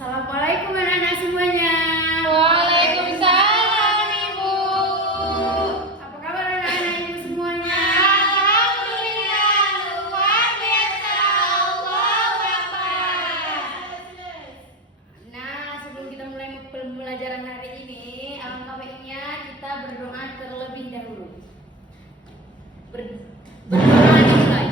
Assalamualaikum anak-anak semuanya. Waalaikumsalam Ibu. Apa kabar anak-anak Ibu semuanya? Alhamdulillah, luar biasa. Allahu Akbar. Nah, sebelum kita mulai pembelajaran hari ini, alangkah baiknya kita berdoa terlebih dahulu. Berdoa dimulai.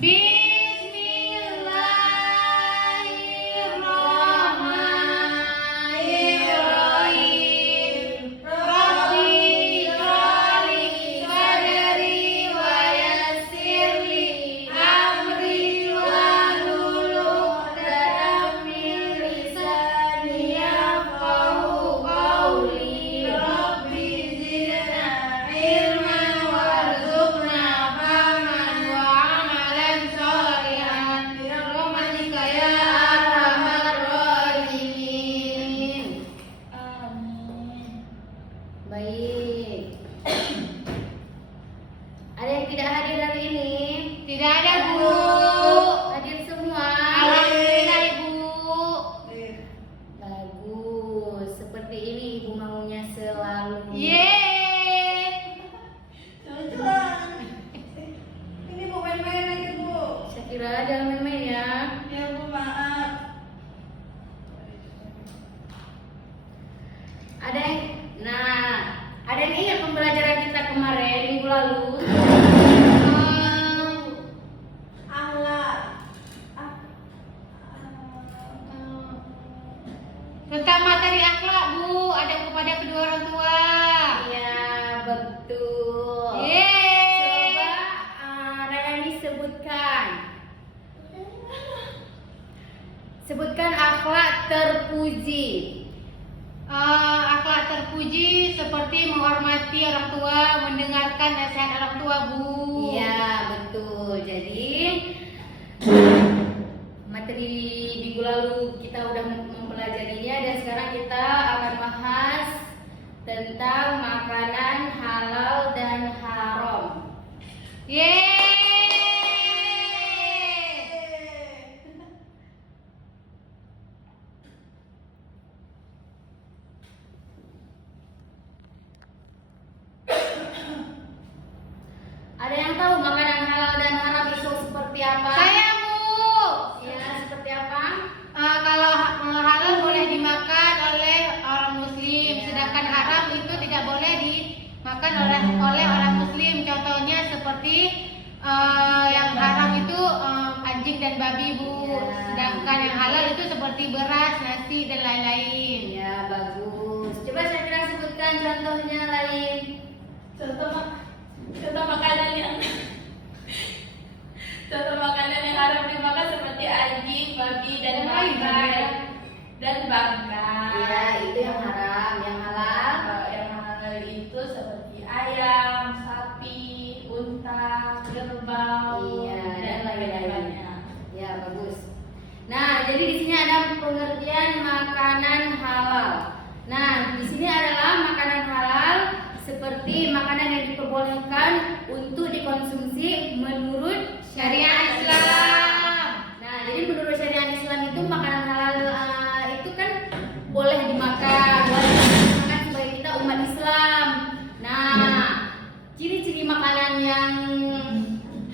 Bismillahirrahmanirrahim. Rabbi shrahli sadri wa yassirli amri wahlul 'uqdatam min lisani yafqahu qawli. Rabbi zidna ilman warzuqna fahman wa amalan sholihan birahmatika ya arhamar rahimin. Amin. Baik. Ada yang tidak hadir hari ini? Tidak ada, Bu. Hadir semua. Alhamdulillah, Ibu. Bagus. Seperti ini Ibu maunya selalu. Yeay. Ini mau main-main aja, Bu. Saya kira jangan main-main ya. Ya, Bu, maaf. Ada yang ingat pembelajaran kita kemarin minggu lalu? Akhlak. Tentang materi akhlak, Bu, ada kepada kedua orang tua. Iya, betul. Yeay. Coba Rayani sebutkan. Sebutkan akhlak terpuji. Akhlak terpuji seperti menghormati orang tua, mendengarkan nasihat orang tua, Bu. Iya, betul. Jadi materi minggu lalu kita udah mempelajarinya dan sekarang kita akan bahas tentang makanan halal dan haram. Yeay. Ada yang tahu makanan halal dan haram itu seperti apa? Saya, Bu. Ya, seperti apa? Kalau halal boleh dimakan oleh orang muslim, Ya. sedangkan haram itu tidak boleh dimakan oleh orang muslim. Contohnya seperti yang haram itu anjing dan babi, Bu. Ya. Sedangkan yang halal itu seperti beras, nasi dan lain-lain. Ya, bagus. Coba saya kira sebutkan contohnya lain. Contoh makanan yang haram dimakan seperti anjing, babi, dan bangkai. Iya, itu yang haram. Yang halal? Yang halal itu seperti ayam, sapi, unta, kerbau, Iya, dan lain-lain. lain-lainnya. Ya, bagus. Nah, jadi di sini ada pengertian makanan halal. Nah, di sini adalah makanan halal seperti makanan yang diperbolehkan untuk dikonsumsi menurut Syariat Islam. Nah, jadi menurut syariat Islam itu makanan halal itu kan boleh dimakan, wajib dimakan sebagai kita umat Islam. Nah, ciri-ciri makanan yang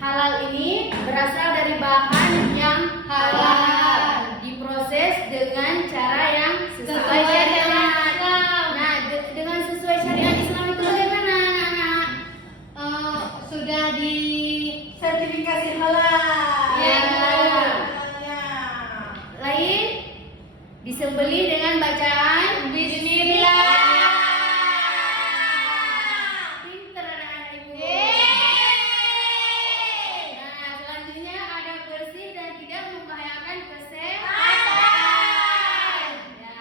halal ini berasal dari bahan yang halal, diproses dengan cara yang sesuai syariat Islam. Nah, dengan sesuai syariat Islam itu bagaimana anak-anak? Sudah di Sertifikasi halal. Ya. Ya. Lain disembelih dengan bacaan Bismillah. Pinter anak-anak ibu. Yeay. Nah, selanjutnya ada bersih dan tidak membahayakan kesehatan. Ya,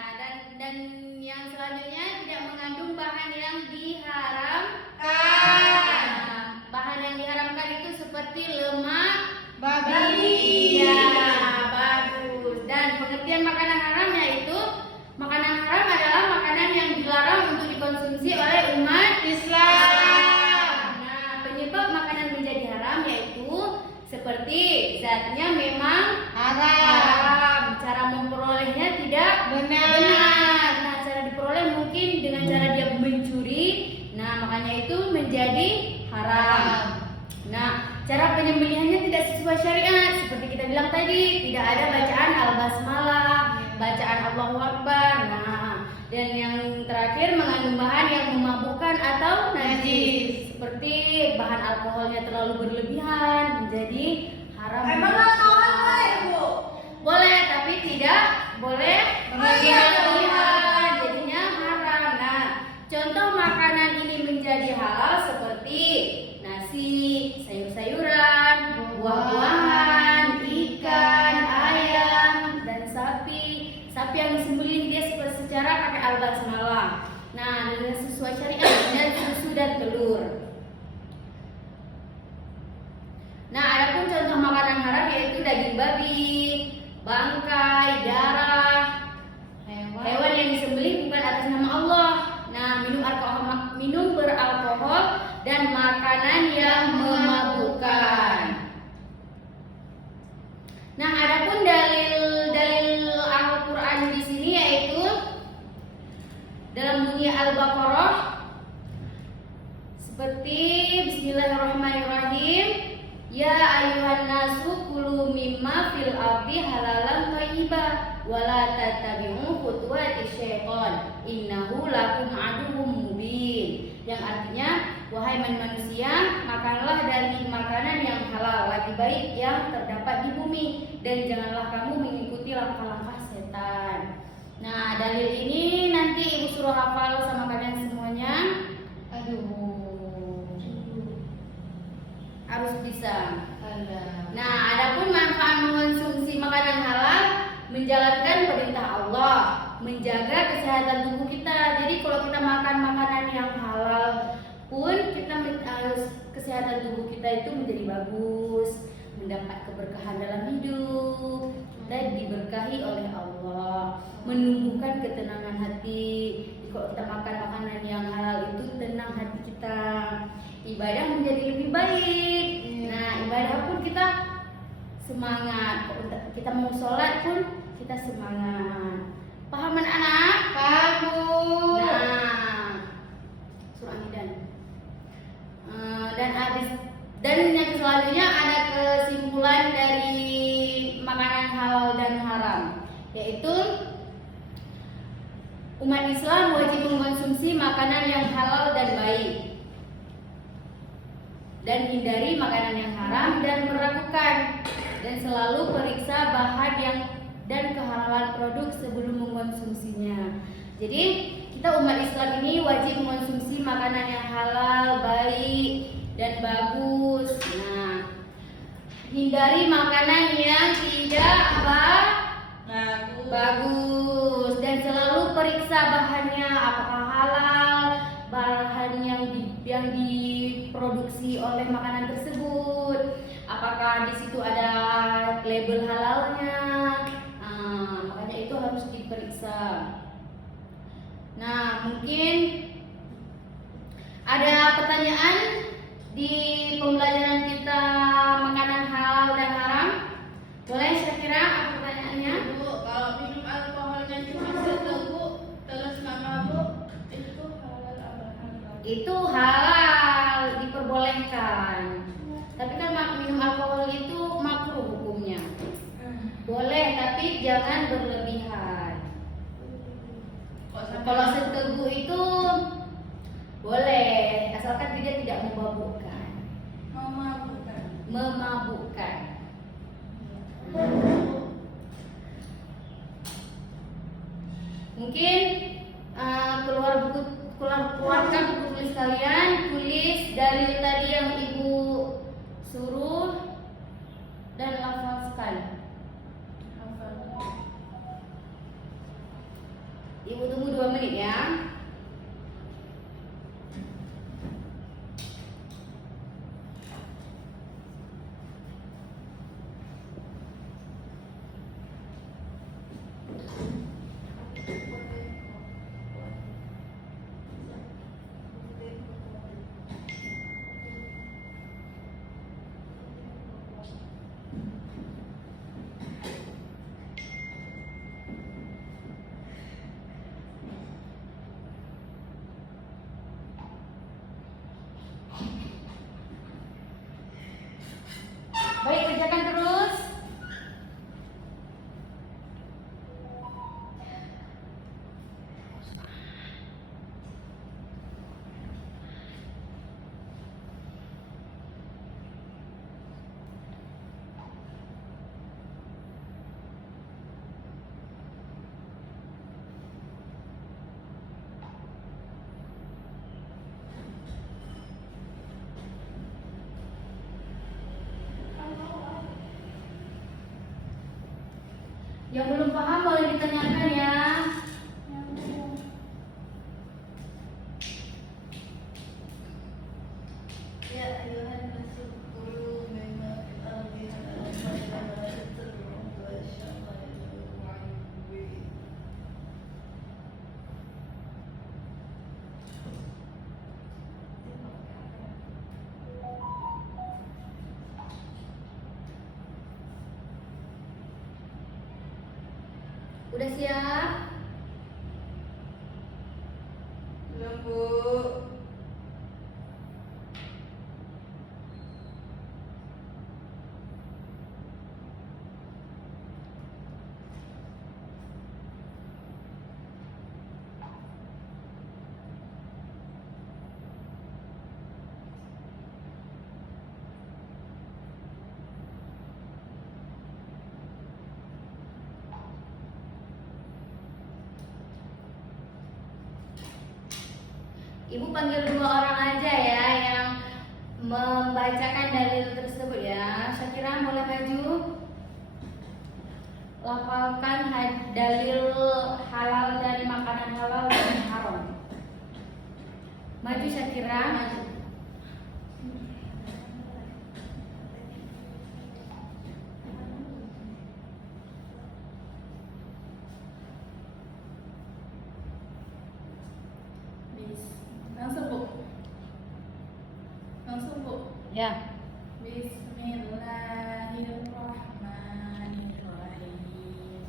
dan yang selanjutnya tidak mengandung bahan yang diharamkan. Nah, bahan yang diharamkan itu seperti lemak Babi. ya, bagus. Dan pengertian makanan haram yaitu makanan haram adalah makanan yang dilarang untuk dikonsumsi oleh umat Islam. Nah, penyebab makanan menjadi haram yaitu seperti zatnya memang Haram. Cara memperolehnya tidak Benar. Nah, cara diperoleh mungkin dengan cara dia mencuri. Nah, makanya itu menjadi haram. Nah, cara penyembelihannya tidak sesuai syariat. Seperti kita bilang tadi, tidak ada bacaan al-basmalah, bacaan Allahu Akbar. Nah, dan yang terakhir mengandung bahan yang memabukkan atau najis. Seperti bahan alkoholnya terlalu berlebihan menjadi haram. Boleh, tapi tidak boleh berlebihan, jadinya haram. Nah, contoh makanan ini menjadi halal seperti nasi, sayur-sayuran, buah-buahan, ikan, ayam, dan sapi. Sapi yang disembelih dia secara pakai al-basmalah. Nah, dengan sesuai syariat, dan susu dan telur. Nah, adapun contoh makanan haram yaitu daging babi, bangkai, darah, hewan yang disembelih bukan atas nama Allah. Nah, minum beralkohol dan makanan yang memabukkan. Nah, adapun dalil Al-Qur'an di sini yaitu dalam bunyi Al-Baqarah seperti Bismillahirrahmanirrahim. Ya ayuhan nasu kulu mimma fil ardi halalan thayyiba wa la tattabi'u khutuwati syaitan innahu lakum aduwwum mubin. Yang artinya, wahai manusia, makanlah dari makanan yang halal lagi baik yang terdapat di bumi, dan janganlah kamu mengikuti langkah-langkah setan. Nah, dalil ini nanti Ibu suruh hafal sama kalian semuanya. Harus bisa. Nah, adapun manfaat mengonsumsi makanan halal, menjalankan perintah Allah, menjaga kesehatan tubuh kita. Jadi kalau kita makan makanan yang halal pun kita kesehatan tubuh kita itu menjadi bagus, mendapat keberkahan dalam hidup dan diberkahi oleh Allah, menumbuhkan ketenangan hati. Jadi kalau kita makan makanan yang halal itu tenang hati kita, ibadah menjadi lebih baik. Nah, ibadah pun kita semangat. Kita mau sholat pun kita semangat. Paham anak-anak? Paham, Bu. Nah, surah Al-Maidah. Dan yang selanjutnya ada kesimpulan dari makanan halal dan haram, yaitu umat Islam wajib mengkonsumsi makanan yang halal dan baik, dan hindari makanan yang haram dan meragukan, dan selalu periksa bahan dan kehalalan produk sebelum mengkonsumsinya. Jadi kita umat Islam ini wajib mengkonsumsi makanan yang halal, baik, dan bagus. Nah, hindari makanan yang tidak bagus, dan selalu periksa bahannya apakah halal, bahan yang diproduksi oleh makanan tersebut, apakah di situ ada label halalnya. Makanya itu harus diperiksa. Nah, mungkin ada pertanyaan di pembelajaran kita makanan halal dan haram. Boleh saya kira apa pertanyaannya? Bu, kalau minum alkoholnya cuma seteguk terus nggak mabuk, itu halal apa haram? Itu halal, diperbolehkan. Tapi kan minum alkohol itu makruh hukumnya. Boleh, tapi jangan berlebihan. Kalau seteguk itu boleh, asalkan dia tidak memabukkan. Memabukkan. Mungkin keluarkan buku tulis kalian, tulis dalil tadi yang Ibu suruh dan hafalkan. Ibu tunggu 2 menit ya. Baik, kerjakan terus. Yang belum paham boleh ditanyakan ya. Ya ayuhan nasu kulu mimma fil ardi halalan wa la tattabi'u khutuwati syaitan innahu aduwwun mubin. Udah siap? Belum, Bu. Ibu panggil 2 orang aja ya yang membacakan dalil tersebut ya. Syakira boleh maju. Lafalkan dalil halal dari makanan halal dan haram. Maju Syakira. Maju. Langsung, Bu. Langsung, Bu. Ya. Bismillahirrahmanirrahim.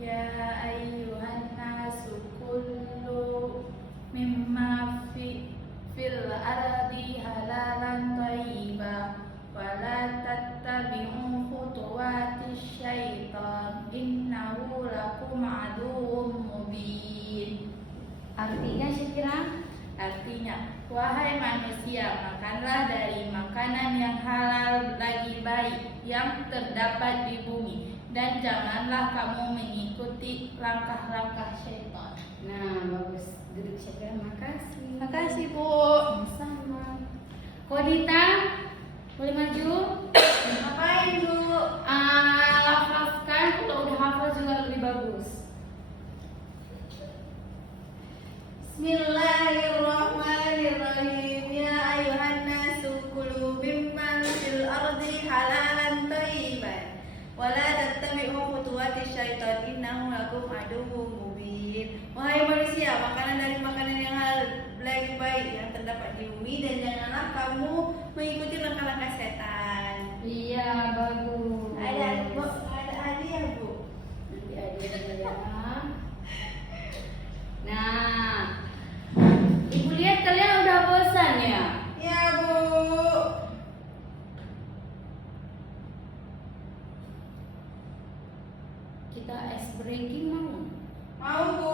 Ya ayyuhan nasu kullu mimma fil ardi halalan thayyiban wa la tattabi'u khutuwatis syaitan innahu lakum aduwwun mubin. Artinya Syakira? Artinya, wahai manusia, makanlah dari makanan yang halal lagi baik yang terdapat di bumi, dan janganlah kamu mengikuti langkah-langkah syaitan. Nah, bagus. Duduk Syakira, makasih. Makasih, Bu. Sama. Kodita, boleh maju? Ngapain, Bu? Lafazkan, kalau udah hafal juga lebih bagus. Bismillahirrahmanirrahim. Ya ayuhan nasu kulu mimman fil ardi halalan thayyiban wa la tattabi'u khutuwati syaitan innahu lakum aduwwun mubin. Wahai manusia, makanan dari makanan yang halal lagi baik yang terdapat di bumi, dan janganlah kamu mengikuti langkah-langkah setan. Iya, bagus. Ada hadiah, Bu. Nanti ada ya. Nah, Ibu lihat kalian udah bosan ya? Ya, Bu. Kita ice breaking mau? Mau, Bu.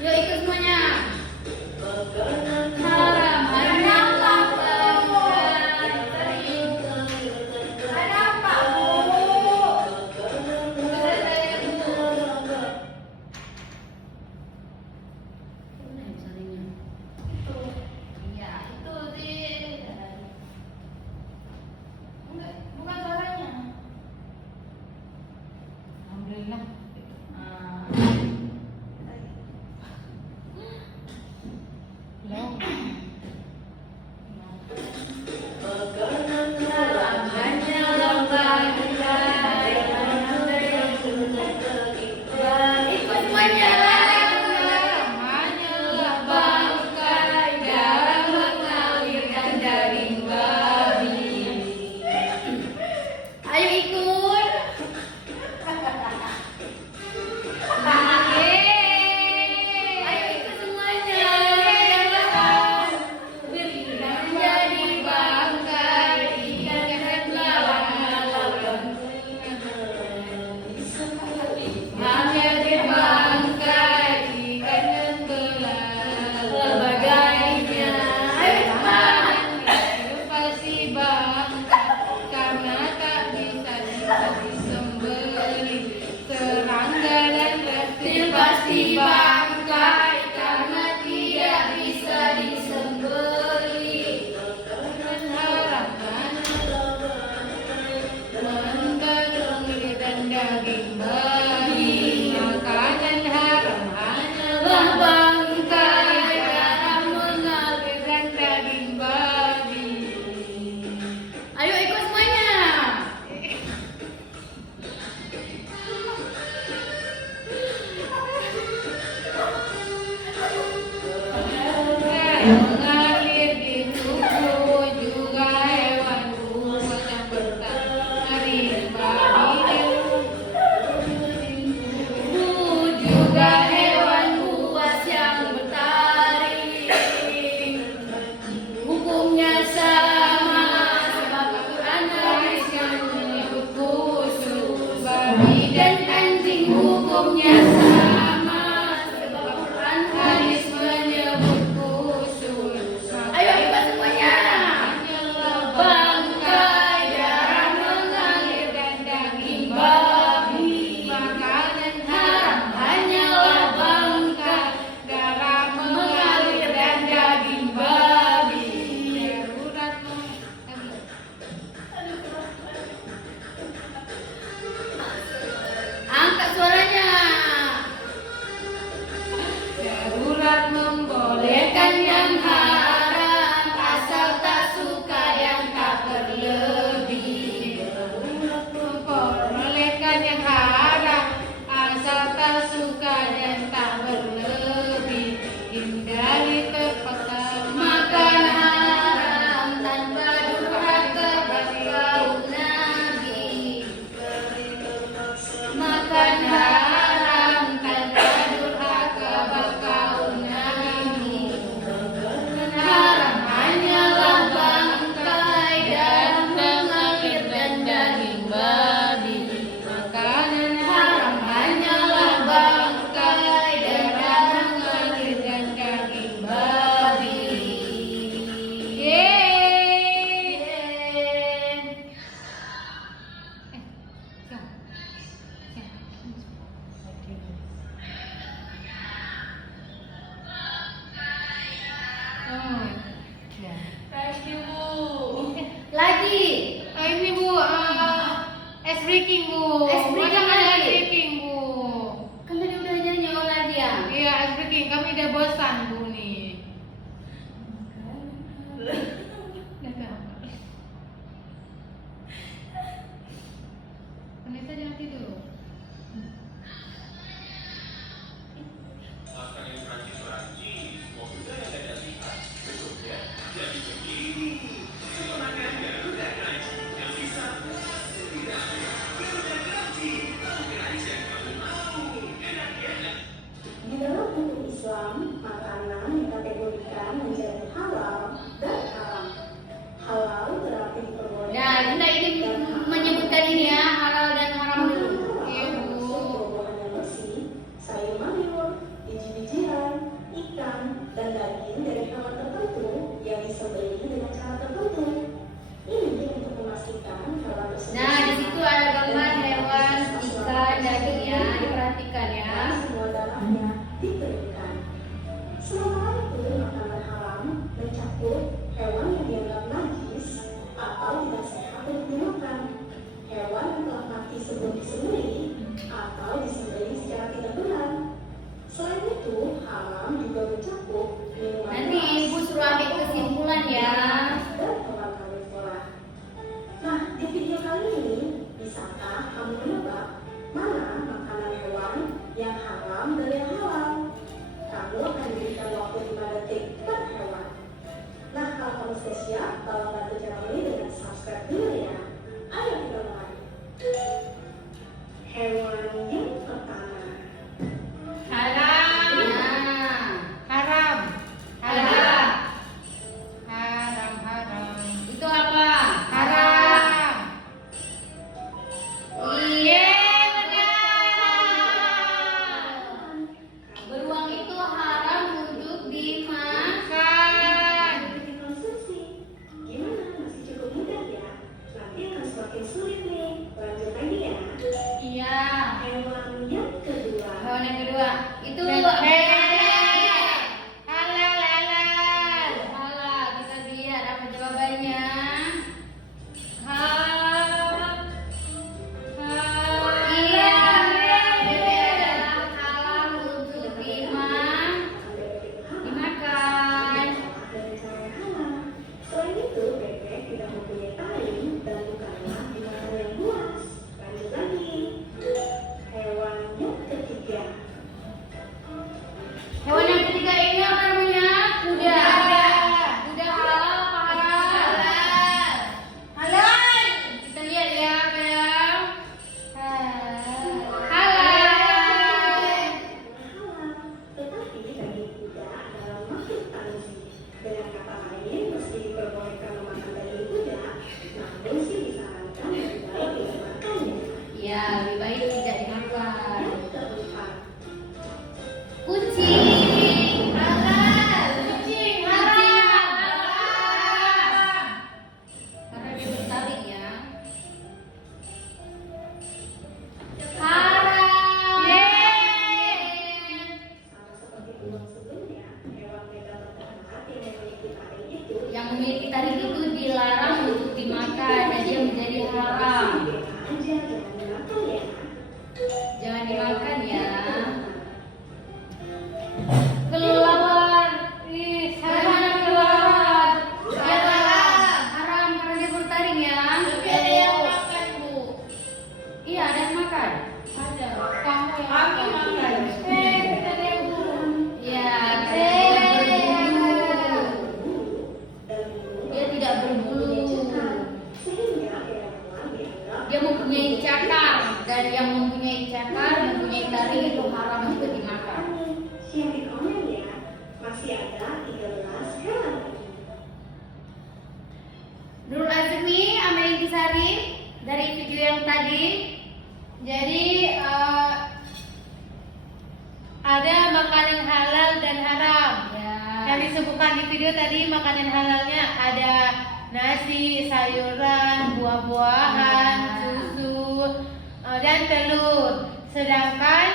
Yuk ikut semuanya. Haram, hanyalah pelanggan. Ada apa, Bu? Mana yang salingnya? Ya, itu sih. Enggak, bukan suaranya. Alhamdulillah. Ah. mati bangkai karena tidak bisa disembelih. Menggandrungi dan daging babi, makanan haram hanyalah bangkai, garam mengalir dan daging babi. Ayo ikut semuanya. Mengalir di tubuh juga hewan buas yang bertaring, babi Juga hewan buas yang bertaring. Hukumnya sama sebab Quran hadisnya menyebut khusus. Babi dan anjing hukumnya sama sebab Quran hadis menyebut khusus. Ayo ikut semuanya. Bangkai darah mengalir dan daging babi, makanan haram hanyalah bangkai, darah mengalir dan daging babi. Angkat suaranya. Darurat membolehkan yang haram, asal tak suka yang tak berlebih. Memperolehkan yang haram, asal tak suka dan tak berlebih. Hindari terpaksa Makan haram tanpa durhaka berkaum Nabi. Makan haram tanpa durhaka berkaum Nabi. Makan haram hanyalah bangkai, darah mengalir dan daging babi. Makanan haram hanyalah bangkai, darah mengalir dan daging babi. Yeay. Oh, ya. Thank you, Bu. Lagi. Ini Bu, es breaking Bu. Es breaking Mana lagi? es breaking Bu? Kan tadi udah nyanyi lagi ya. Iya, es breaking. Kami udah bosan Bu nih. Udah tahu. Vanessa jangan tidur. Di dalam hukum Islam, makanan dikategorikan menjadi halal dan haram. Halal berarti diperbolehkan. Nah, Bunda ingin menyebutkan ini ya, halal dan haram dulu. Iya Bu. Buah-buahan yang bersih, sayur mayur, biji-bijian, ikan, dan daging dari hewan tertentu yang disembelih dengan cara tertentu. Ini untuk memastikan hewan tersebut. Nah, di situ ada gambar hewan, ikan, daging ya, diperhatikan ya. Semua darahnya dikeringkan. Sementara itu, makanan haram mencakup hewan yang dianggap najis atau tidak sehat untuk dimakan, hewan yang telah mati sebelum disembelih atau disembelih secara tidak benar. Selain itu, haram juga mencakup minuman Nanti Ibu suruh ambil kesimpulan ya. dan hewan karnivora. Nah, di video kali ini, bisakah kamu menebak mana makanan hewan yang haram dan yang halal? Kamu akan diberikan waktu 5 detik per hewan. Nah, kalau kamu sudah siap, tolong bantu channel ini dengan subscribe dulu ya. Ayo kita mulai. Hewan yang pertama. Haram. Nah, Haram. haram. Haram. Itu apa? Haram. Iya, benar. Beruang itu haram untuk dimakan. Makan. Dikonsumsi. Gimana? Masih cukup mudah ya? Hewan yang kedua itu halal. halal. Kita lihat apa jawabannya. Iya, bebek adalah halal untuk dimakan. dari cara yang halal. Selain itu, bebek tidak mempunyai taring dan bukanlah binatang yang buas. Lanjut lagi. Hewan yang ketiga. Hewan yang ketiga ini apa namanya? Kuda. Kuda halal apa haram? Halal. Kita lihat ya, Bel. Halal. Halal, tetapi daging kuda adalah makhluk tanzi. Dengan kata lain, meski diperbolehkan memakan daging kuda, namun sih disarankan adalah tidak makannya. Ya, lebih baik tidak dimakan. Yang keempat. Kucing. Halal. Kucing haram. Karena dia bertaring ya. Haram. Sama seperti bulan sebelumnya, hewan beda berdarat yang memiliki taring itu Yang memiliki taring itu dilarang untuk dimakan dan dia menjadi haram. aja jangan dimakan ya. Jangan dimakan ya. Kelelawar. Hewan yang kelelawar. Dia haram karena dia bertaring ya. Tapi ada yang makan, Bu. Iya, ada yang makan. Ada. Kamu yang Kami makan. kita ada yang burung. Iya, karena dia berbulu. Dan bulu Dia tidak berbulu. sehingga hewan dianggap Dia mempunyai cakar dan yang mempunyai cakar mempunyai taring itu haram untuk dimakan. Sharing online ya, masih ada 13 hewan lagi. Nurul Azmi, Amelia Intisari dari video yang tadi. Jadi ada makanan halal dan haram. Ya. Yang disebutkan di video tadi makanan halalnya ada nasi, sayuran, buah-buahan, Ya. susu, dan telur. Sedangkan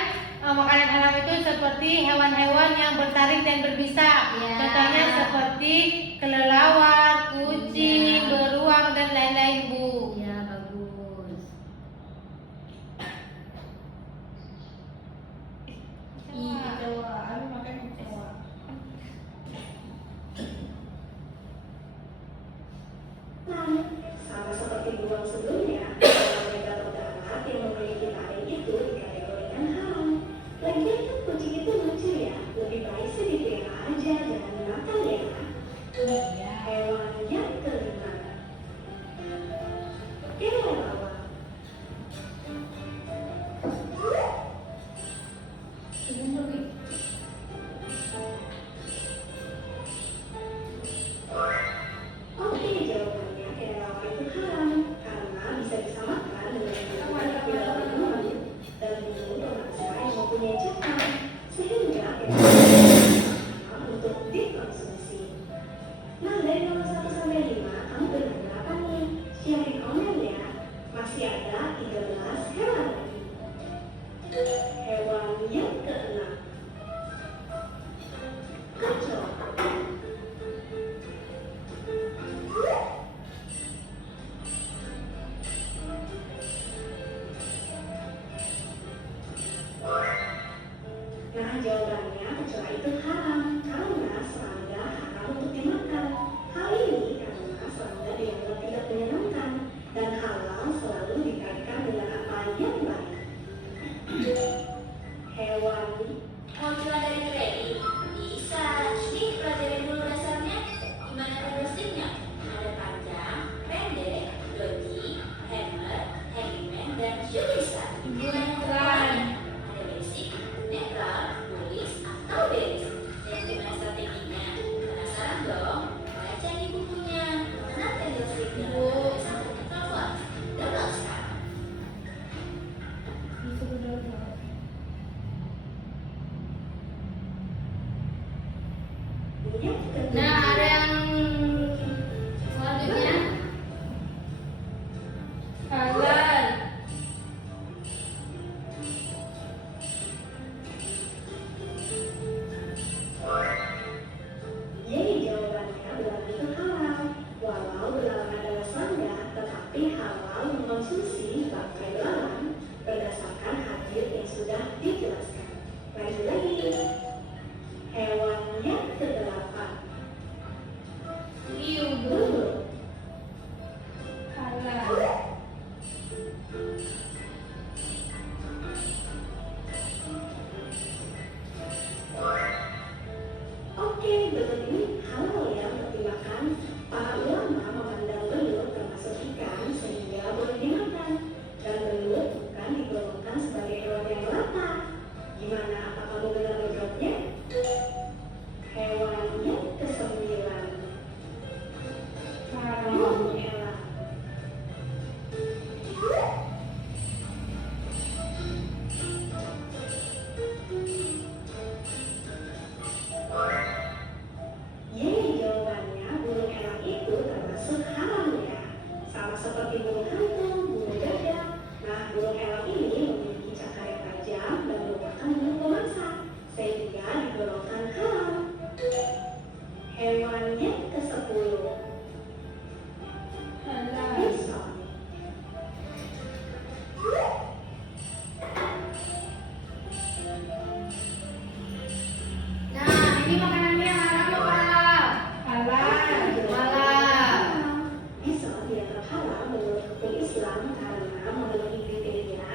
makanan haram itu seperti hewan-hewan yang bertaring dan berbisa. Ya. Contohnya seperti kelelawar, kucing, Ya. beruang dan lain-lain, Bu. Ya, bagus. Kecewa. Kami makan kecewa. Nah, sama seperti beruang sebelumnya, hewan beda berdarat yang memiliki taring itu dikategorikan haram. Lagian kan kucing itu lucu ya, lebih baik sih dipelihara aja, jangan dimakan ya. Hewan yang kelima. Kelelawar. Oke, jawabannya kelelawar itu haram karena bisa disamakan dengan binatang yang tidak berbulu dan bulu bermasa yang mempunyai cakar, sehingga kelelawar haram untuk dikonsumsi. Nah, dari nomor 1 sampai 5, kamu benar berapa nih? Sharing online ya. Masih ada 13 hewan lagi. Hewan yang keenam. Kacau. Nah, jawabannya kecoa itu haram karena serangga haram untuk dimakan. Hal ini karena serangga dianggap tidak menyenangkan dan halal selalu dikaitkan dengan apa yang baik. Hewan Mau coba dari kredit? Bisa. Nih, pelajarin dulu dasarnya. Gimana terusnya? Ada panjang, pendek, doji, hammer, handyman, dan shoelisa. Ada basic, netral, tulis, atau beres. Dan gimana strateginya? Penasaran dong? Baca di bukunya. Mana tender slip dan sampai keluar. Download sekarang. yang ketujuh. Nah, ada yang selanjutnya. Halal. mengkonsumsi bangkai belalang berdasarkan hadis yang sudah dijelaskan. Lanjut lagi. Hewan yang kedelapan. Hiu. Belum. Halal. Oke, berikut ini hal yang dipertimbangkan para ulama memandang belut termasuk ikan sehingga boleh dimakan. Dan belut bukan digolongkan sebagai hewan yang melata. Gimana? Apa kamu benar menjawabnya? Hewan yang kesembilan. Haram. Ella. Yeay, jawabannya burung elang itu termasuk haram ya. Sama seperti burung hantu, burung gagak. Nah, burung elang ini memiliki cakar yang tajam dan merupakan burung pemangsa, sehingga digolongkan haram. Hewan yang ke-10. Halal. Bison. Nah, ini makanannya haram apa halal? Halal. Halal. Bison dianggap halal menurut hukum Islam karena memenuhi kriteria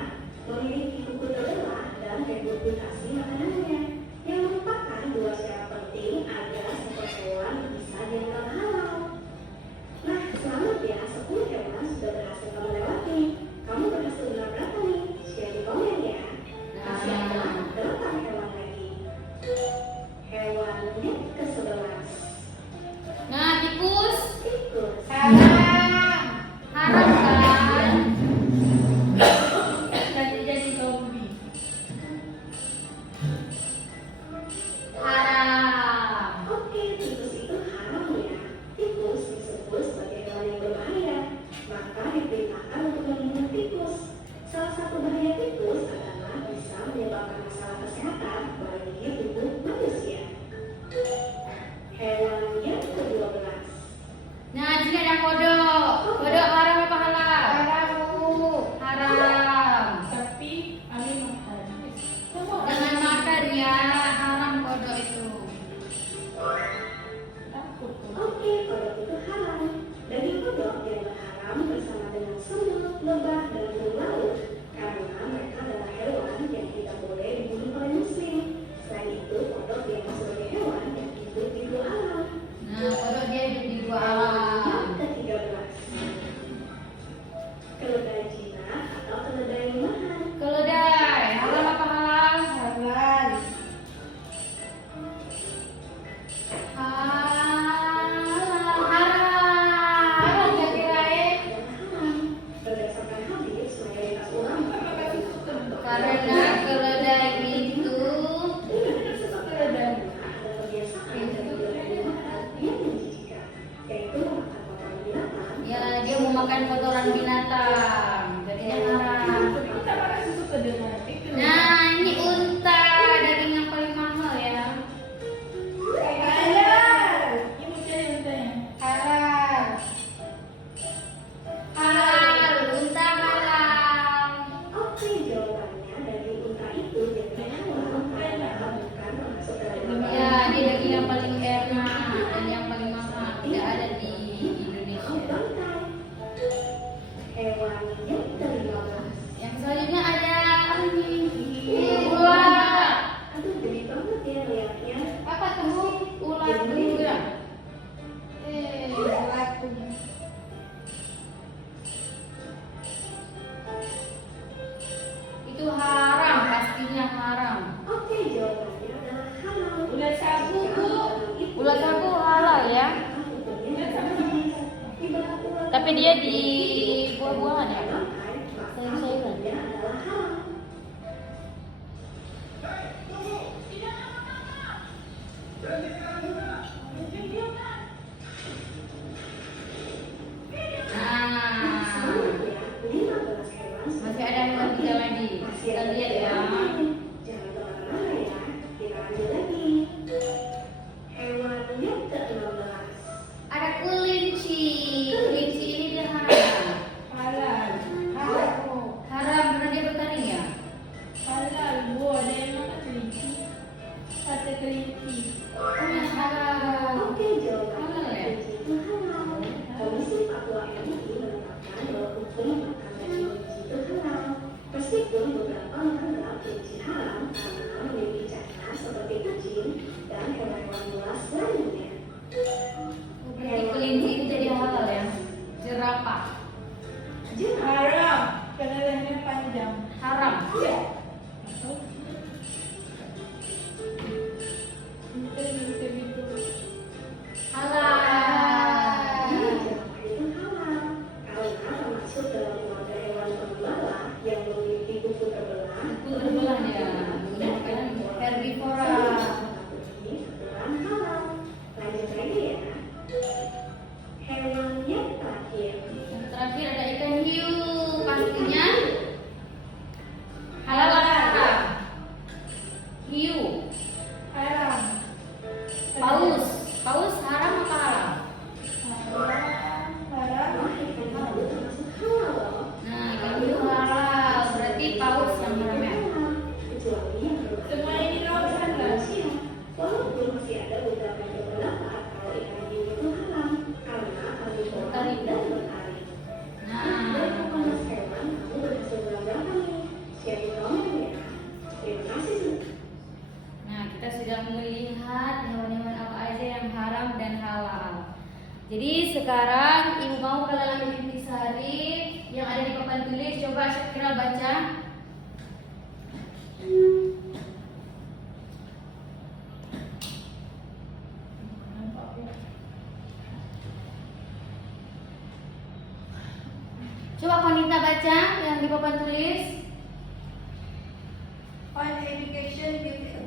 memiliki buku terbelah dan reputasi makanannya yang merupakan dua syarat penting agar seekor hewan bisa dianggap halal. Nah, selamat ya, 10 hewan sudah berhasil kamu lewati. Kamu berhasil benar berapa nih? Share di komen ya. Masih ada 8 hewan lagi. Hewan yang ke-11. Nah, tikus Tikus. Haram. haram kan? Jadi zombie. Haram. Oke, tikus itu haram ya. Tikus disebut sebagai hewan yang berbahaya. Maka diperintahkan untuk membunuh tikus. Salah satu bahaya tikus adalah bisa menyebabkan masalah kesehatan bagi tubuh manusia. Hewan yang ke-12. Nah, di sini ada kodok. Kodok haram apa halal? Haram, Bu. Haram. Tapi kami makan. Jangan makan ya, haram kodok itu. Takut. Oke, kodok itu haram. Daging kodok dianggap haram bersama dengan semut, lebah, dan burung laut karena mereka adalah hewan yang tidak boleh dibunuh oleh muslim. Selain itu, kodok dianggap sebagai hewan yang hidup di dua alam. Nah, kodok dia hidup di dua Hewan alam. yang ke-13. Keledai jinak atau keledai rumahan. Keledai haram apa halal? Halal. Halal. Haram. Haram, kirain. Berdasarkan hadis, mayoritas ulama Karena keledai itu ada kebiasaan dari keledai rumahan yang menjijikan, yaitu memakan kotoran binatang. ya dia mau makan kotoran binatang, jadinya haram. Kita makan susu kedengar. Nah, ini unta, daging yang paling mahal ya. Halal. Ibu cari untanya. Halal. Halal, unta halal. Oke, jawabannya daging unta itu jadi halal karena bukan termasuk dalam Ya, dia daging yang paling enak dan yang paling mahal, tidak ada di Indonesia. bangkai. Hewan yang ke-15. Yang selanjutnya ada apa nih? Ular. Aduh, gede banget ya lihatnya. Apa tuh? Ular juga. Laku. Itu haram, pastinya haram. Oke, jawabannya adalah halal. Ular sagu, Bu. Ular sagu halal ya, Ular sagu. tapi dia di buah-buahan ya. Sayur-sayuran adalah halal. Nah, Selamat ya, 15 hewan. masih ada hewan tiga lagi. Kita lihat ya. Jangan kemana-mana ya. Kita lanjut lagi. Hewan yang ke-16. Ada kelinci. Kelinci ini dia haram. Halal. ada kelinci. Halal. Oke, jawaban Halal ya? kelinci itu halal. Komisi Fatwa MUI menetapkan bahwa hukum makan daging kelinci itu halal. Meskipun beberapa menganggap kelinci haram karena memiliki cacar seperti kucing dan hewan-hewan buas lainnya. Berarti kelinci itu jadi halal ya? Jerapah. Haram, karena lehernya panjang. Haram. Iya. Halal. Iya, jerapah itu halal karena termasuk dalam keluarga hewan pengembala yang memiliki kuku terbelah. Kuku terbelah ya. Kan herbivora. Ini aturan halal. Lanjut lagi ya. Hewan yang terakhir. Yang terakhir ada ikan hiu. Pastinya halal atau haram? Hiu. Haram. Paus. Paus haram apa halal? Haram. Wah, ikan paus termasuk halal loh. Nah, ikan hiu halal. Berarti paus yang haram ya? Kecuali yang berwarna Semua ini laut halal. manusia. Walaupun masih ada beberapa yang berpendapat kalau ikan hiu itu haram karena herbivora dan bertaring. Nah, Dari Komnas Hewan, kamu berhasil belajar apa nih? Share di komen ya. Terima kasih. Nah, kita sudah melihat hewan-hewan apa aja yang haram dan halal. Jadi sekarang ibu mau Kalalang Intisari yang ada di papan tulis, coba Syakira baca. Coba Konita baca yang di papan tulis. On education gitu.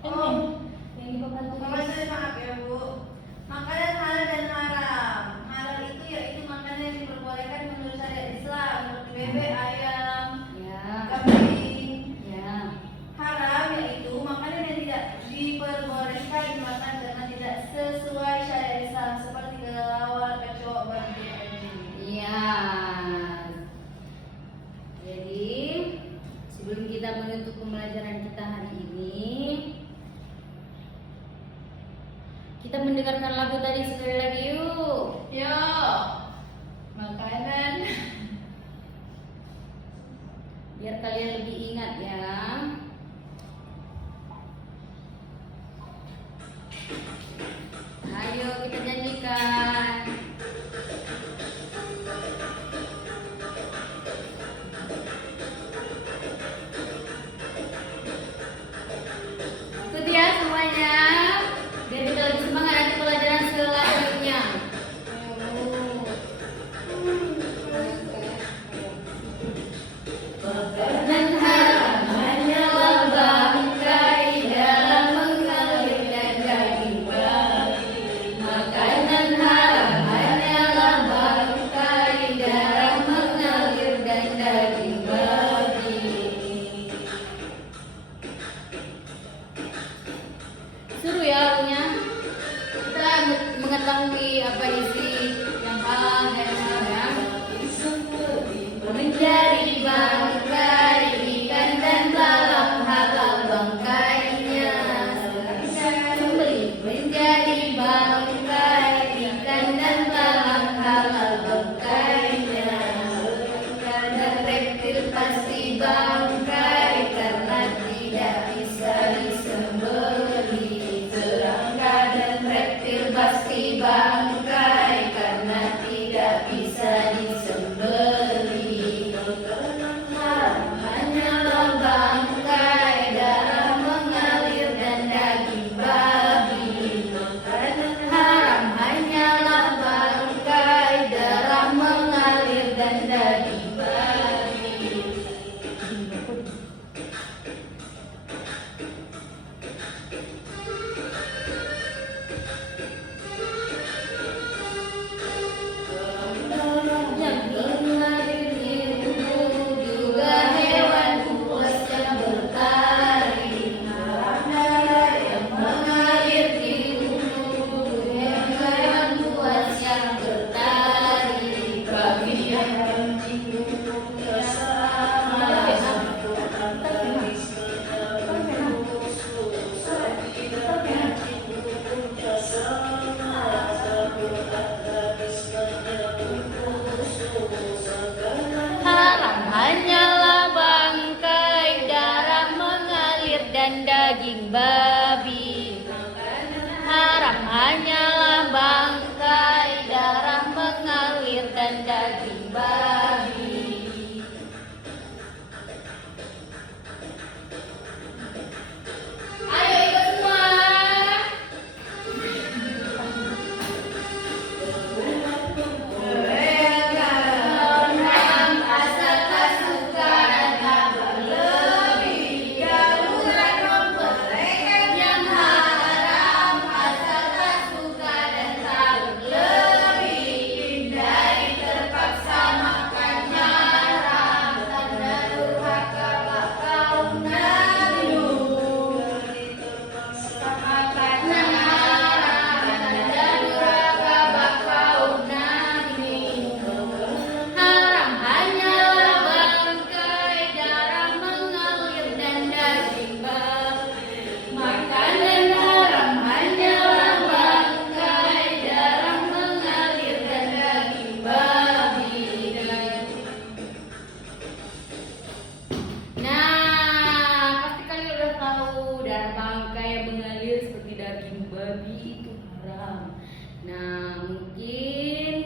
Oh, yang di papan tulis. Maaf ya Bu. Makanan halal dan haram. Halal itu yaitu makanan yang diperbolehkan menurut syariat Islam seperti bebek, ayam, Ya, kambing. ya. Haram yaitu makanan yang tidak diperbolehkan dimakan karena tidak sesuai syariat Islam seperti kelelawar, kecoa, babi, dan anjing. Iya. Jadi sebelum kita menutup pembelajaran kita hari ini, kita mendengarkan lagu tadi sekali lagi yuk. Yo, makanan. Biar kalian lebih ingat ya. Ayo kita nyanyikan. Ikut ya semuanya. Biar kita lebih semangat nanti pelajaran selanjutnya. Makanan haram hanyalah bangkai dalam mengalirkan daging babi. Makanan haram hanyalah bangkai dalam mengalirkan daging babi. Seru ya lagunya. Kita mengetahui apa isi yang halal dan haram. Menjadi bangkai ikan dan belalang halal bangkainya. Sembelih menjadi bangkai ikan dan belalang halal bangkainya. Dan reptil pasti bangkai karena tidak bisa disembelih. Serangga dan reptil pasti bangkai karena tidak bisa disembelih. Haram hanyalah bangkai, darah mengalir dan daging babi. Haram hanyalah bangkai, darah mengalir dan daging babi. Yang mengalir di tubuh juga hewan buas yang bertaring. Darah yang mengalir di tubuh hewan buas yang bertaring. Babi yang mencium bersama. babi. Haram hanyalah bangkai, darah mengalir dan daging babi. Ayo ikut semua. Haram asal tak suka dan tak berlebih. Jauhkan memperlekan yang haram asal tak suka dan tak berlebih. Hindari terpaksa makan haram karena durhaka bak kaum Nabi Nuh. Makan haram tanda durhaka bak kaum Nabi Nuh. Haram hanyalah bangkai, darah mengalir dan daging babi. Makanan haram hanyalah bangkai, darah mengalir dan daging babi. Nah, pasti kalian udah tahu darah bangkai yang mengalir seperti daging babi itu haram. Nah, mungkin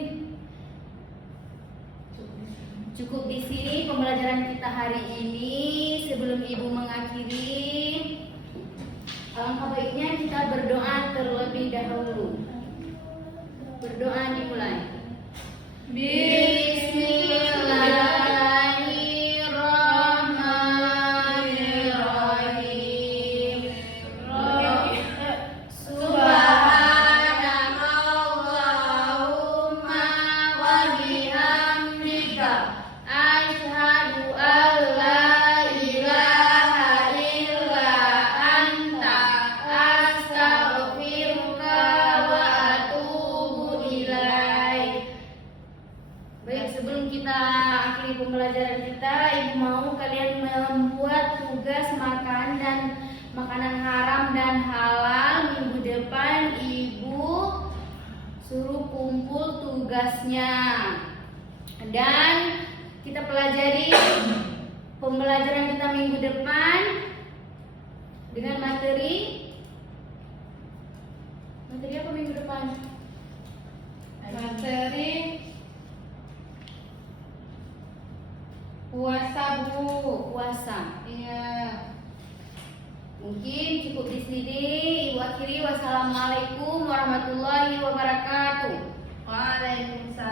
cukup di sini pembelajaran kita hari ini. Sebelum Ibu mengakhiri, alangkah baiknya kita berdoa terlebih dahulu. Berdoa dimulai. Bismillahirrahmanirrahim. Subhanakallahumma wa bihamdika asyhadu an la ilaha illa anta astaghfiruka wa atubu ilaik. Baik, sebelum kita akhiri pembelajaran kita, Ibu mau kalian membuat tugas makan dan makanan haram dan halal. Minggu depan Ibu suruh kumpul tugasnya. Dan kita pelajari pembelajaran kita minggu depan dengan materi apa minggu depan? Materi puasa, Bu. Puasa. Iya. Mungkin cukup di sini. Ibu akhiri. Wassalamualaikum warahmatullahi wabarakatuh. Waalaikumsalam.